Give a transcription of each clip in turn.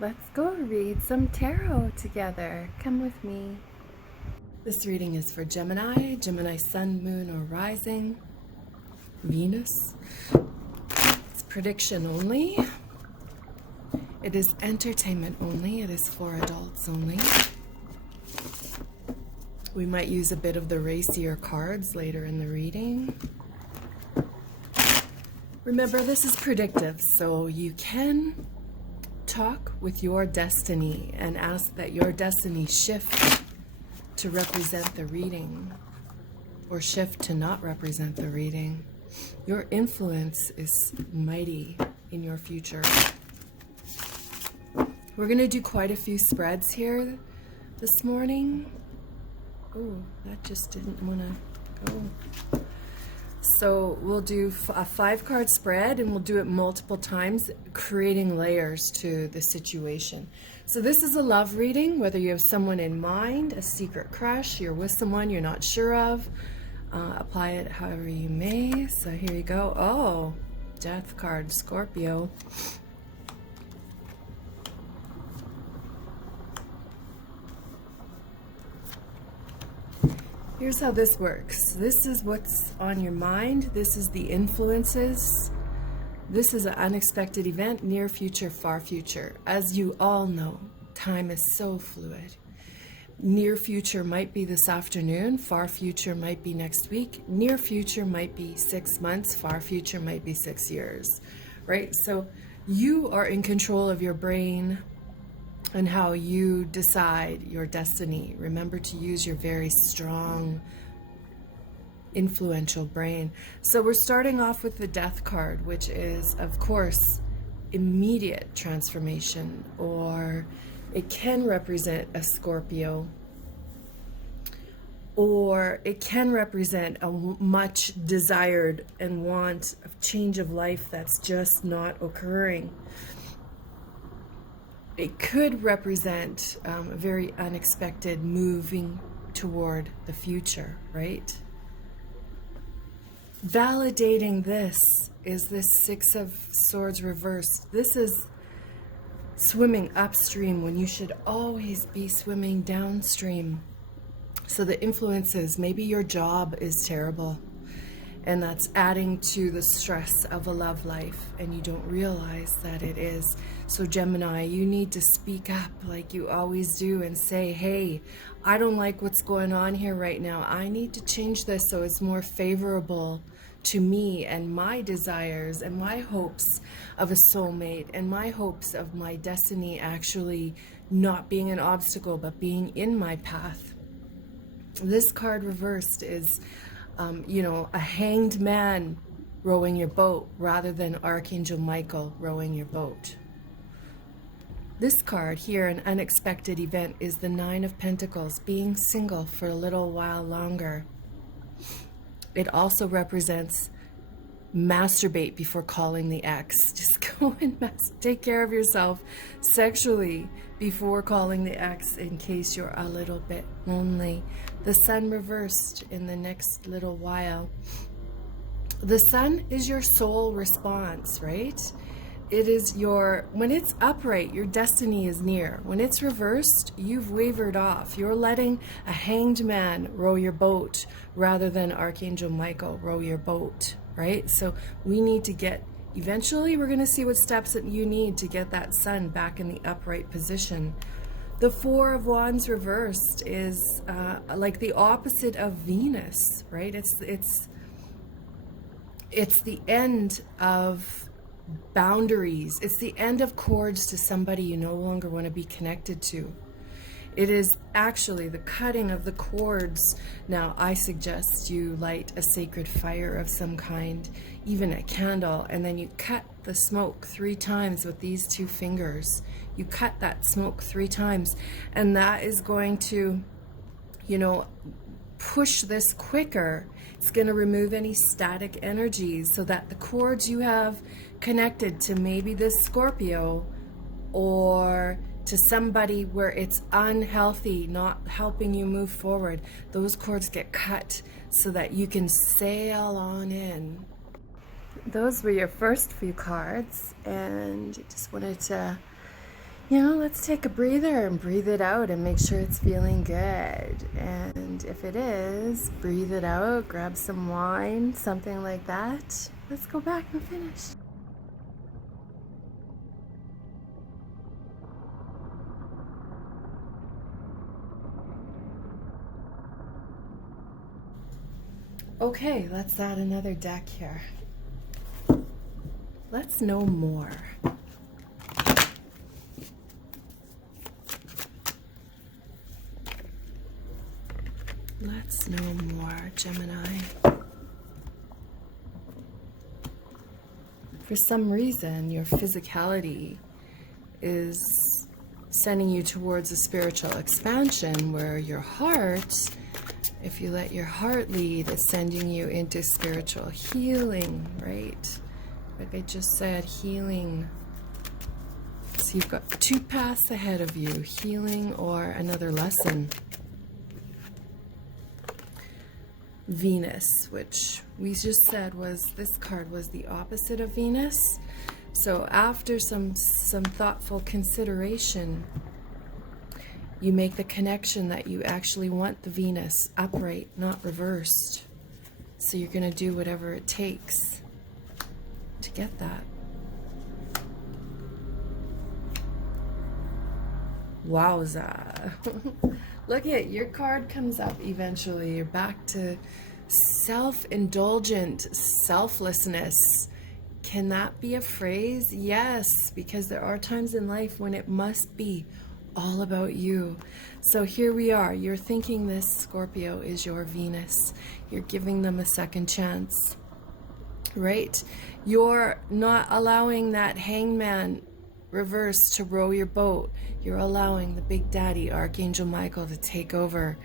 Let's go read some tarot together. Come with me. This reading is for Gemini sun, moon, or rising, Venus. It's prediction only. It is entertainment only. It is for adults only. We might use a bit of the racier cards later in the reading. Remember, this is predictive, so you can talk with your destiny and ask that your destiny shift to represent the reading or shift to not represent the reading. Your influence is mighty in your future. We're going to do quite a few spreads here this morning. Oh, that just didn't want to go. So we'll do a 5-card spread, and we'll do it multiple times, creating layers to the situation. So this is a love reading, whether you have someone in mind, a secret crush, you're with someone you're not sure of. Apply it however you may. So here you go. Oh, death card, Scorpio. Here's how this works. This is what's on your mind. This is the influences. This is an unexpected event, near future, far future. As you all know, time is so fluid. Near future might be this afternoon, far future might be next week, near future might be 6 months, far future might be 6 years, right? So you are in control of your brain and how you decide your destiny. Remember to use your very strong, influential brain. So we're starting off with the death card, which is, of course, immediate transformation, or it can represent a Scorpio, or it can represent a much desired and want of change of life that's just not occurring. It could represent a very unexpected moving toward the future, right? Validating this is this 6 of Swords reversed. This is swimming upstream when you should always be swimming downstream. So the influences, maybe your job is terrible, and that's adding to the stress of a love life, and you don't realize that it is. So Gemini, you need to speak up like you always do and say, hey, I don't like what's going on here right now. I need to change this so it's more favorable to me and my desires and my hopes of a soulmate and my hopes of my destiny actually not being an obstacle but being in my path. This card reversed is a hanged man rowing your boat rather than Archangel Michael rowing your boat. This card here, an unexpected event, is the 9 of Pentacles, being single for a little while longer. It also represents masturbate before calling the ex. Just go and take care of yourself sexually before calling the ex in case you're a little bit lonely. The sun reversed in the next little while. The sun is your soul response, right? It is when it's upright, your destiny is near. When it's reversed, you've wavered off. You're letting a hanged man row your boat rather than Archangel Michael row your boat, right? So we need to eventually we're going to see what steps that you need to get that sun back in the upright position. The 4 of Wands reversed is like the opposite of Venus, right? It's the end of boundaries. It's the end of cords to somebody you no longer want to be connected to. It is actually the cutting of the cords. Now, I suggest you light a sacred fire of some kind, even a candle, and then you cut the smoke 3 times with these 2 fingers. You cut that smoke 3 times, and that is going to, push this quicker. It's going to remove any static energies so that the cords you have connected to maybe this Scorpio or to somebody where it's unhealthy, not helping you move forward, those cords get cut so that you can sail on in. Those were your first few cards, and just wanted to Let's take a breather and breathe it out and make sure it's feeling good. And if it is, breathe it out, grab some wine, something like that. Let's go back and finish. Okay, let's add another deck here. Let's know more. Let's know more, Gemini. For some reason, your physicality is sending you towards a spiritual expansion, where your heart, if you let your heart lead, is sending you into spiritual healing, right? Like I just said, healing. So you've got two paths ahead of you, healing or another lesson. Venus, which we just said was, this card was the opposite of Venus. So after some thoughtful consideration, you make the connection that you actually want the Venus upright, not reversed. So you're going to do whatever it takes to get that. Wowza. Look at, your card comes up eventually. You're back to self-indulgent selflessness. Can that be a phrase? Yes, because there are times in life when it must be all about you. So here we are. You're thinking this Scorpio is your Venus. You're giving them a second chance, right? You're not allowing that hangman reverse to row your boat. You're allowing the big daddy, Archangel Michael, to take over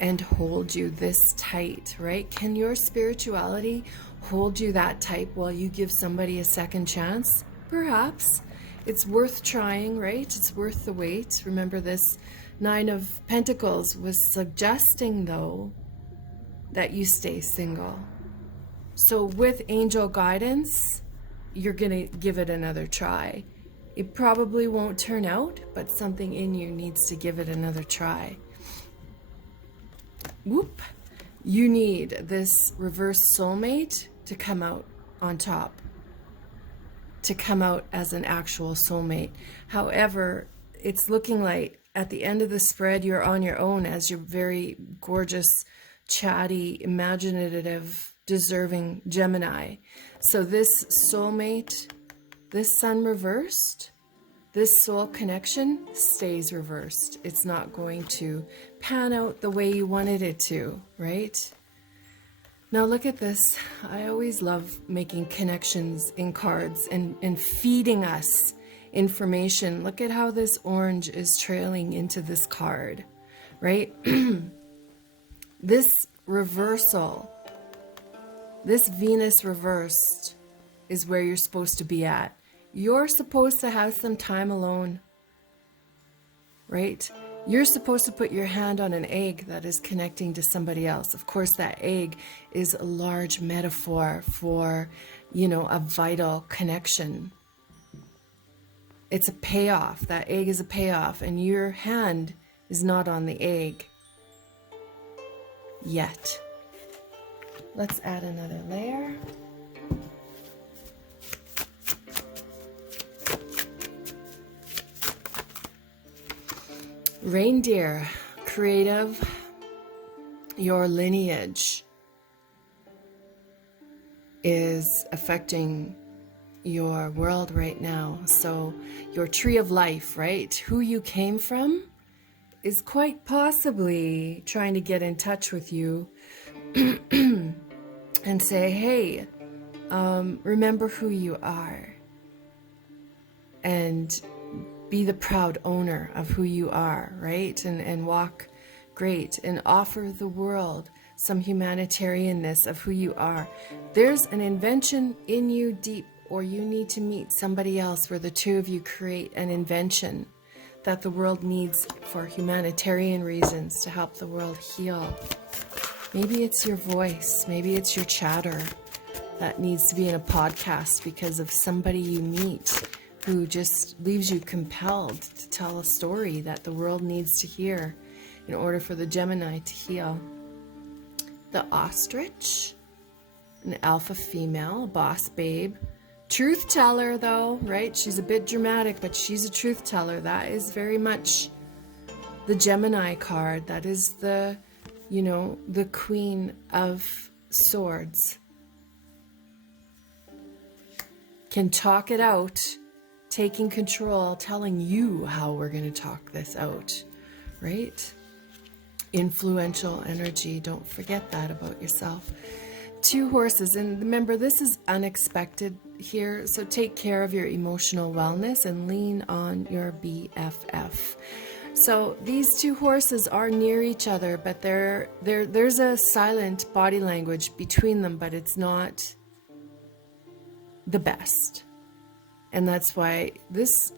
and hold you this tight, right? Can your spirituality hold you that tight while you give somebody a second chance? Perhaps. It's worth trying, right? It's worth the wait. Remember, this Nine of Pentacles was suggesting, though, that you stay single. So with angel guidance, you're going to give it another try. It probably won't turn out, but something in you needs to give it another try. Whoop. You need this reverse soulmate to come out on top, to come out as an actual soulmate. However, it's looking like at the end of the spread, you're on your own as your very gorgeous, chatty, imaginative, deserving Gemini. So this soulmate, this sun reversed, this soul connection stays reversed. It's not going to pan out the way you wanted it to, right? Now look at this. I always love making connections in cards and feeding us information. Look at how this orange is trailing into this card, right? This reversal, this Venus reversed, is where you're supposed to be at. You're supposed to have some time alone, right? You're supposed to put your hand on an egg that is connecting to somebody else. Of course, that egg is a large metaphor for, a vital connection. It's a payoff. That egg is a payoff, and your hand is not on the egg yet. Let's add another layer. Reindeer, creative, your lineage is affecting your world right now. So your tree of life, right? Who you came from is quite possibly trying to get in touch with you and say, hey, remember who you are, and be the proud owner of who you are, right? And walk great and offer the world some humanitarianness of who you are. There's an invention in you deep, or you need to meet somebody else where the two of you create an invention that the world needs for humanitarian reasons to help the world heal. Maybe it's your voice, maybe it's your chatter that needs to be in a podcast because of somebody you meet who just leaves you compelled to tell a story that the world needs to hear in order for the Gemini to heal. The ostrich, an alpha female, a boss babe. Truth teller though, right? She's a bit dramatic, but she's a truth teller. That is very much the Gemini card. That is the, you know, the Queen of Swords. Can talk it out, taking control, telling you how we're going to talk this out, right? Influential energy. Don't forget that about yourself. 2 horses, and remember, this is unexpected here, so take care of your emotional wellness and lean on your BFF. So these 2 horses are near each other, but there's a silent body language between them, but it's not the best. And that's why this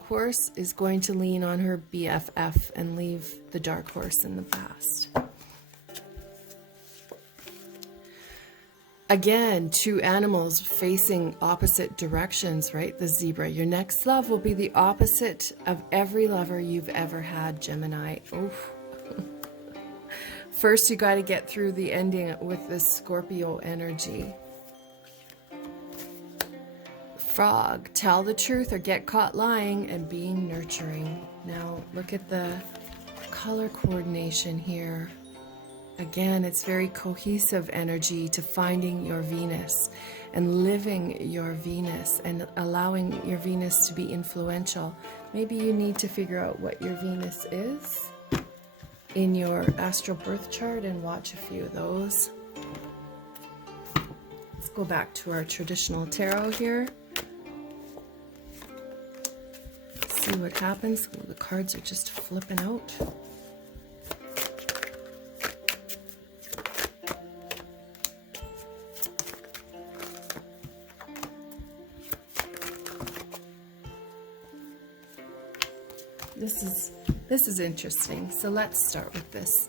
horse is going to lean on her BFF and leave the dark horse in the past. Again, 2 animals facing opposite directions, right? The zebra. Your next love will be the opposite of every lover you've ever had, Gemini. Oof. First, you got to get through the ending with this Scorpio energy. Frog. Tell the truth or get caught lying and being nurturing. Now, look at the color coordination here. Again, it's very cohesive energy to finding your Venus and living your Venus and allowing your Venus to be influential. Maybe you need to figure out what your Venus is in your astral birth chart and watch a few of those. Let's go back to our traditional tarot here. See what happens. Oh, the cards are just flipping out. This is interesting. So let's start with this.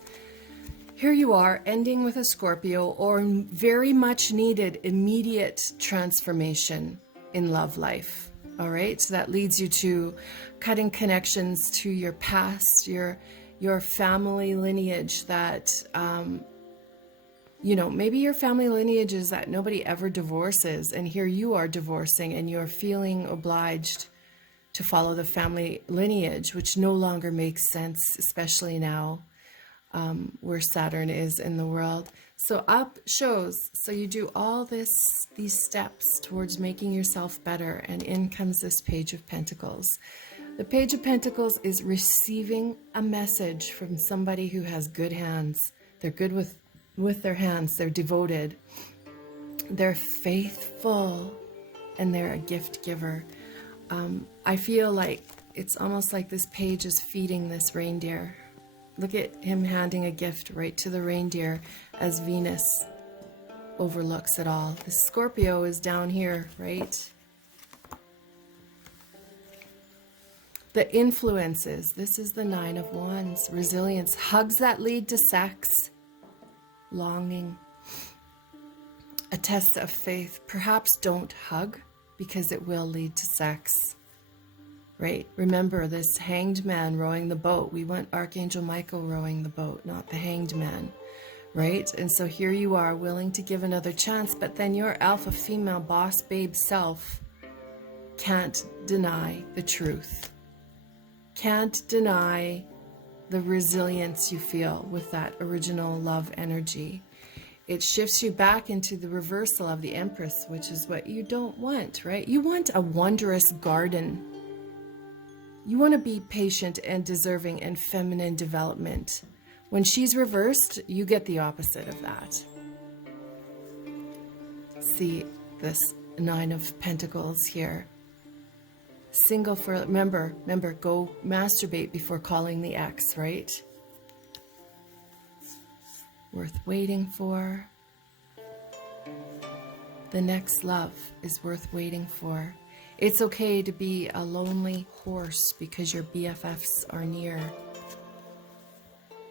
Here you are, ending with a Scorpio, or very much needed immediate transformation in love life. All right, so that leads you to cutting connections to your past, your family lineage that, you know, maybe your family lineage is that nobody ever divorces, and here you are divorcing and you're feeling obliged to follow the family lineage, which no longer makes sense, especially now where Saturn is in the world. So up shows, so you do all these steps towards making yourself better, and in comes this Page of Pentacles. The Page of Pentacles is receiving a message from somebody who has good hands. They're good with their hands. They're devoted. They're faithful, and they're a gift giver. I feel like it's almost like this page is feeding this reindeer. Look at him handing a gift right to the reindeer as Venus overlooks it all. The Scorpio is down here, right? The influences. This is the 9 of Wands. Resilience. Hugs that lead to sex. Longing. A test of faith. Perhaps don't hug, because it will lead to sex, right? Remember this hanged man rowing the boat. We want Archangel Michael rowing the boat, not the hanged man, right? And so here you are, willing to give another chance, but then your alpha female boss babe self can't deny the truth, can't deny the resilience you feel with that original love energy. It shifts you back into the reversal of the Empress, which is what you don't want, right? You want a wondrous garden. You want to be patient and deserving and feminine development. When she's reversed, you get the opposite of that. See this 9 of Pentacles here. Single for, remember, go masturbate before calling the ex, right? Worth waiting for. The next love is worth waiting for. It's okay to be a lonely horse because your BFFs are near.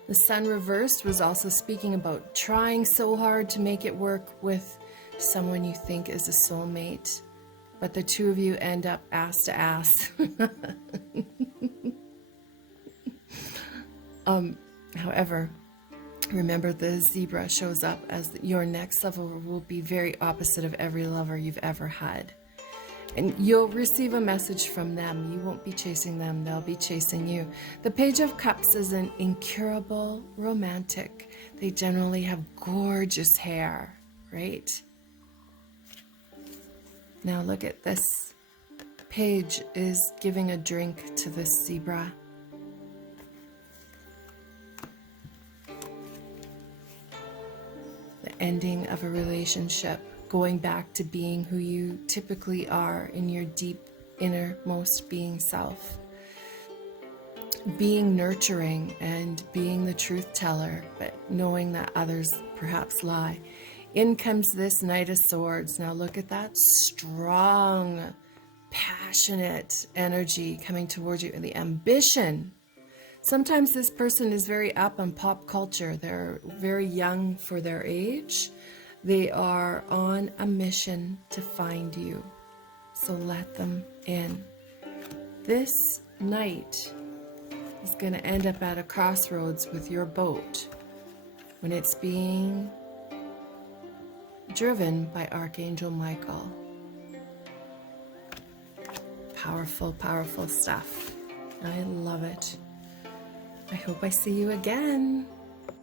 The Sun reversed was also speaking about trying so hard to make it work with someone you think is a soulmate, but the two of you end up ass to ass. However, remember the zebra shows up as your next lover will be very opposite of every lover you've ever had. And you'll receive a message from them. You won't be chasing them, they'll be chasing you. The Page of Cups is an incurable romantic. They generally have gorgeous hair, right? Now look at this. The page is giving a drink to this zebra. The ending of a relationship, going back to being who you typically are in your deep innermost being self. Being nurturing and being the truth teller, but knowing that others perhaps lie. In comes this Knight of Swords. Now look at that strong, passionate energy coming towards you, and the ambition. Sometimes this person is very up on pop culture. They're very young for their age. They are on a mission to find you. So let them in. This Knight is going to end up at a crossroads with your boat when it's being driven by Archangel Michael. Powerful, powerful stuff. I love it. I hope I see you again.